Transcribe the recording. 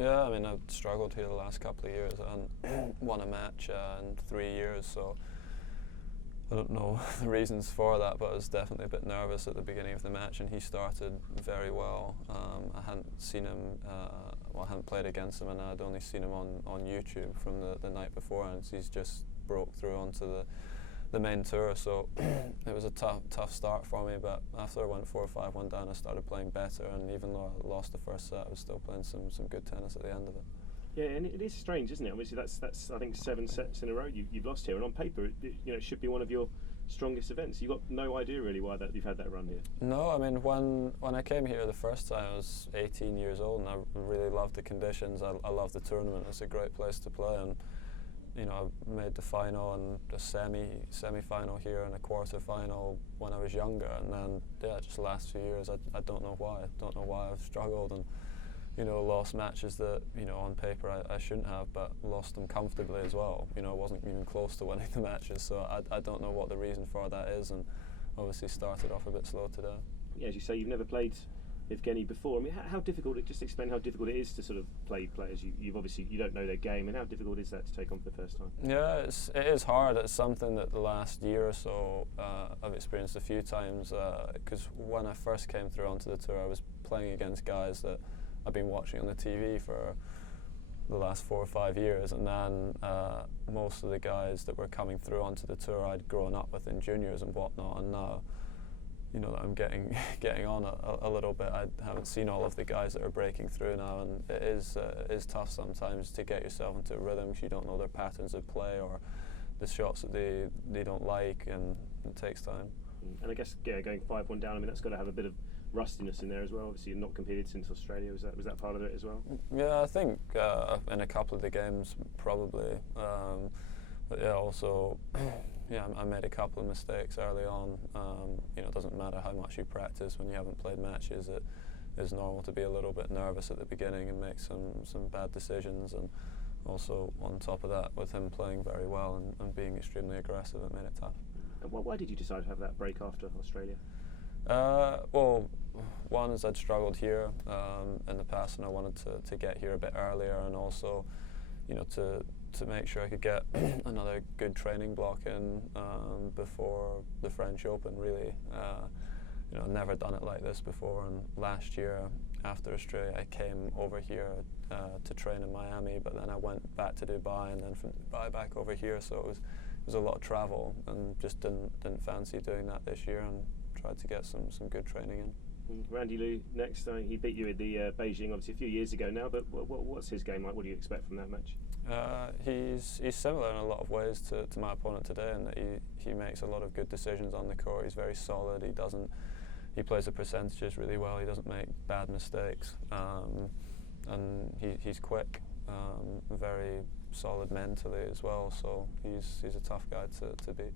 Yeah, I mean, I've struggled here the last couple of years. I haven't won a match in 3 years, so I don't know the reasons for that, but I was definitely a bit nervous at the beginning of the match, and he started very well. I hadn't seen him, I hadn't played against him, and I'd only seen him on YouTube from the night before, and he's just broke through onto the main tour, so it was a tough start for me, but after I went 4-5-1 down, I started playing better, and even though I lost the first set, I was still playing some good tennis at the end of it. Yeah, and it is strange, isn't it? Obviously, that's I think 7 sets in a row you've lost here, and on paper, it should be one of your strongest events. You've got no idea really why you've had that run here. No, I mean, when I came here the first time, I was 18 years old, and I really loved the conditions. I loved the tournament. It's a great place to play, and I made the final and a semi-final here and a quarter-final when I was younger, and then just the last few years I don't know why. I don't know why I've struggled and lost matches that on paper I shouldn't have, but lost them comfortably as well. I wasn't even close to winning the matches, so I don't know what the reason for that is, and obviously started off a bit slow today. Yeah, as you say, you've never played Evgeny before. I mean, how difficult? Just explain how difficult it is to sort of play players. You've obviously you don't know their game, and how difficult is that to take on for the first time? Yeah, it is hard. It's something that the last year or so I've experienced a few times. Because when I first came through onto the tour, I was playing against guys that I've been watching on the TV for the last 4 or 5 years, and then most of the guys that were coming through onto the tour I'd grown up with in juniors and whatnot, and now that I'm getting on a little bit, I haven't seen all of the guys that are breaking through now, and it is tough sometimes to get yourself into a rhythm because you don't know their patterns of play or the shots that they don't like, and it takes time. And I guess going 5-1 down, I mean, that's got to have a bit of rustiness in there as well. Obviously, you've not competed since Australia. Was that part of it as well? Yeah, I think in a couple of the games probably. But yeah, also, I made a couple of mistakes early on. It doesn't matter how much you practice when you haven't played matches. It is normal to be a little bit nervous at the beginning and make some bad decisions. And also on top of that, with him playing very well and being extremely aggressive, it made it tough. And why did you decide to have that break after Australia? Well, one is I'd struggled here in the past, and I wanted to get here a bit earlier, and also, to make sure I could get another good training block in before the French Open. Really, I've never done it like this before. And last year, after Australia, I came over here to train in Miami, but then I went back to Dubai, and then from Dubai back over here. So it was a lot of travel, and just didn't fancy doing that this year, and tried to get some good training in. Randy Liu next. He beat you at the Beijing, obviously a few years ago now. But what's his game like? What do you expect from that match? He's similar in a lot of ways to my opponent today, in that he makes a lot of good decisions on the court. He's very solid. He plays the percentages really well. He doesn't make bad mistakes, and he's quick, very solid mentally as well. So he's a tough guy to beat.